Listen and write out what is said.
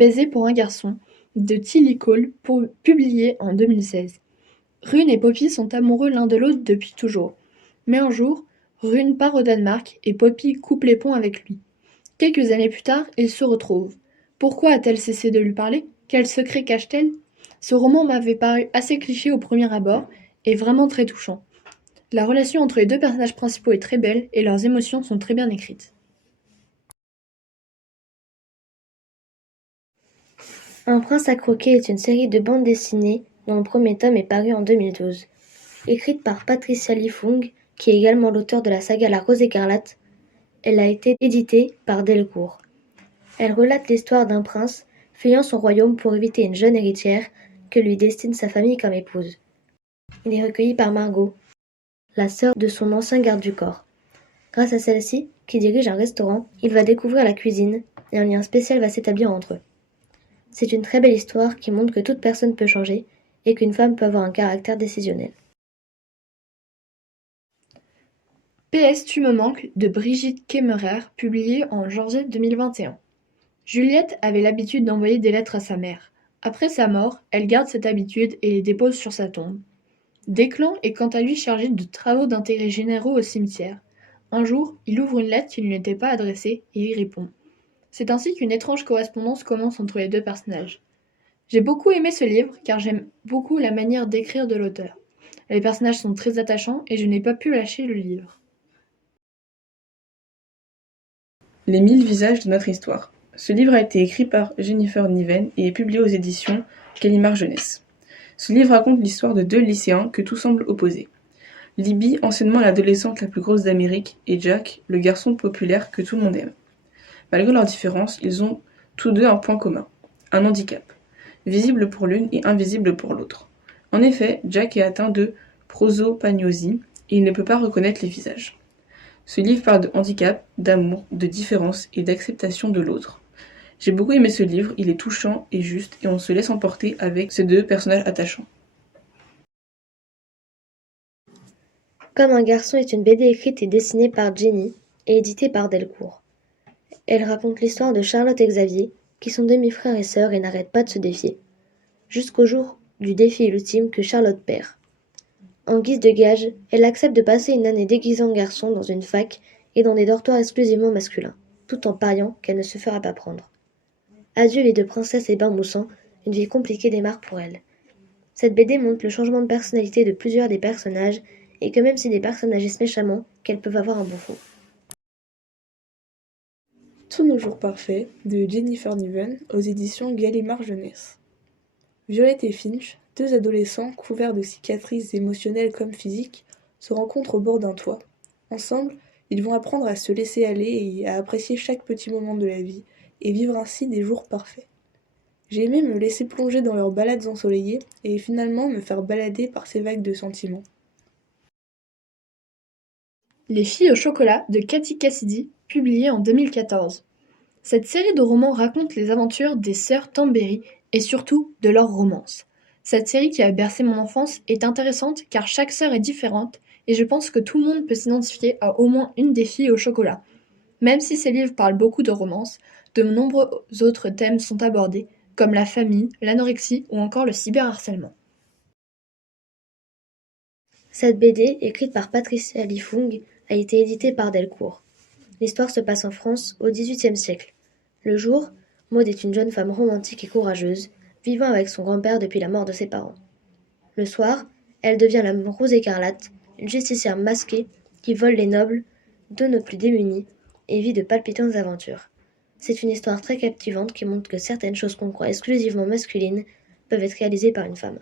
baiser pour un garçon de Tilly Cole, publié en 2016. Rune et Poppy sont amoureux l'un de l'autre depuis toujours. Mais un jour, Rune part au Danemark et Poppy coupe les ponts avec lui. Quelques années plus tard, ils se retrouvent. Pourquoi a-t-elle cessé de lui parler? Quel secret cache-t-elle? Ce roman m'avait paru assez cliché au premier abord et vraiment très touchant. La relation entre les deux personnages principaux est très belle et leurs émotions sont très bien écrites. Un prince à croquer est une série de bandes dessinées dont le premier tome est paru en 2012. Écrite par Patricia Lee-Fung, qui est également l'auteur de la saga La Rose écarlate, elle a été éditée par Delcourt. Elle relate l'histoire d'un prince fuyant son royaume pour éviter une jeune héritière que lui destine sa famille comme épouse. Il est recueilli par Margot, la sœur de son ancien garde du corps. Grâce à celle-ci, qui dirige un restaurant, il va découvrir la cuisine et un lien spécial va s'établir entre eux. C'est une très belle histoire qui montre que toute personne peut changer et qu'une femme peut avoir un caractère décisionnel. PS Tu me manques de Brigitte Kemmerer, publié en janvier 2021. Juliette avait l'habitude d'envoyer des lettres à sa mère. Après sa mort, elle garde cette habitude et les dépose sur sa tombe. Declan est quant à lui chargé de travaux d'intérêt généraux au cimetière. Un jour, il ouvre une lettre qui ne lui était pas adressée et y répond. C'est ainsi qu'une étrange correspondance commence entre les deux personnages. J'ai beaucoup aimé ce livre car j'aime beaucoup la manière d'écrire de l'auteur. Les personnages sont très attachants et je n'ai pas pu lâcher le livre. Les 1000 visages de notre histoire. Ce livre a été écrit par Jennifer Niven et est publié aux éditions Gallimard Jeunesse. Ce livre raconte l'histoire de deux lycéens que tout semble opposer. Libby, anciennement l'adolescente la plus grosse d'Amérique, et Jack, le garçon populaire que tout le monde aime. Malgré leurs différences, ils ont tous deux un point commun, un handicap, visible pour l'une et invisible pour l'autre. En effet, Jack est atteint de prosopagnosie et il ne peut pas reconnaître les visages. Ce livre parle de handicap, d'amour, de différence et d'acceptation de l'autre. J'ai beaucoup aimé ce livre, il est touchant et juste et on se laisse emporter avec ces deux personnages attachants. Comme un garçon est une BD écrite et dessinée par Jenny et éditée par Delcourt. Elle raconte l'histoire de Charlotte et Xavier, qui sont demi-frères et sœurs et n'arrêtent pas de se défier. Jusqu'au jour du défi ultime que Charlotte perd. En guise de gage, elle accepte de passer une année déguisée en garçon dans une fac et dans des dortoirs exclusivement masculins, tout en pariant qu'elle ne se fera pas prendre. Adieu les deux princesses et bains moussants, une vie compliquée démarre pour elle. Cette BD montre le changement de personnalité de plusieurs des personnages et que même si des personnes agissent méchamment, qu'elles peuvent avoir un bon fond. Tous nos jours parfaits de Jennifer Niven aux éditions Gallimard Jeunesse. Violette et Finch, deux adolescents couverts de cicatrices émotionnelles comme physiques, se rencontrent au bord d'un toit. Ensemble, ils vont apprendre à se laisser aller et à apprécier chaque petit moment de la vie et vivre ainsi des jours parfaits. J'ai aimé me laisser plonger dans leurs balades ensoleillées et finalement me faire balader par ces vagues de sentiments. Les filles au chocolat de Cathy Cassidy, publié en 2014. Cette série de romans raconte les aventures des sœurs Tamberi et surtout de leur romance. Cette série qui a bercé mon enfance est intéressante car chaque sœur est différente et je pense que tout le monde peut s'identifier à au moins une des filles au chocolat. Même si ces livres parlent beaucoup de romance, de nombreux autres thèmes sont abordés, comme la famille, l'anorexie ou encore le cyberharcèlement. Cette BD, écrite par Patricia Lee-Fung, a été éditée par Delcourt. L'histoire se passe en France au XVIIIe siècle. Le jour, Maud est une jeune femme romantique et courageuse, vivant avec son grand-père depuis la mort de ses parents. Le soir, elle devient la Rose écarlate, une justicière masquée qui vole les nobles, donne aux plus démunis et vit de palpitantes aventures. C'est une histoire très captivante qui montre que certaines choses qu'on croit exclusivement masculines peuvent être réalisées par une femme.